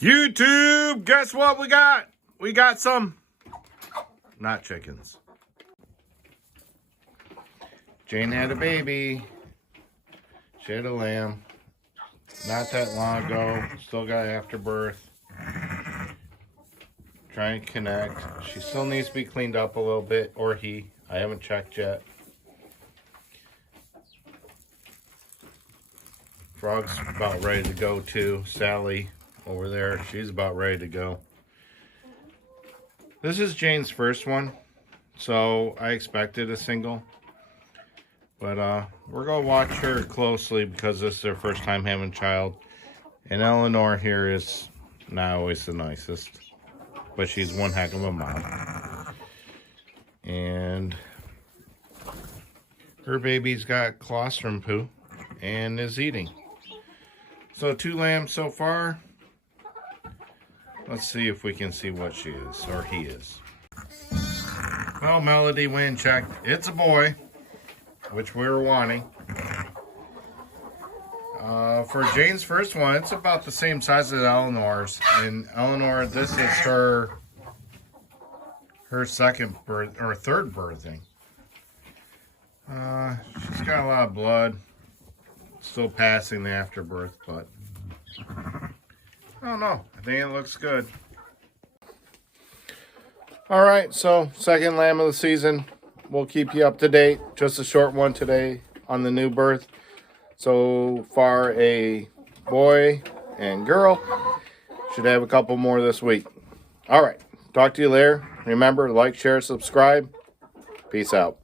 YouTube, guess what we got? We got some, not chickens. Jane had a baby. She had a lamb. Not that long ago. Still got afterbirth. Trying to connect. She still needs to be cleaned up a little bit, or he. I haven't checked yet. Frog's about ready to go too. Sally over there, she's about ready to go. This is Jane's first one, so I expected a single. But we're going to watch her closely because this is her first time having a child. And Eleanor here is not always the nicest, but she's one heck of a mom. And her baby's got colostrum poo and is eating. So 2 lambs so far. Let's see if we can see what she is, or he is. Well, Melody went and checked. It's a boy, which we were wanting. For Jane's first one, it's about the same size as Eleanor's. And Eleanor, this is her second birth, or third birthing. She's got a lot of blood. Still passing the afterbirth, but I don't know. I think it looks good. All right, so second lamb of the season. We'll keep you up to date. Just a short one today on the new birth. So far, a boy and girl. Should have a couple more this week. All right, talk to you later. Remember, like, share, subscribe. Peace out.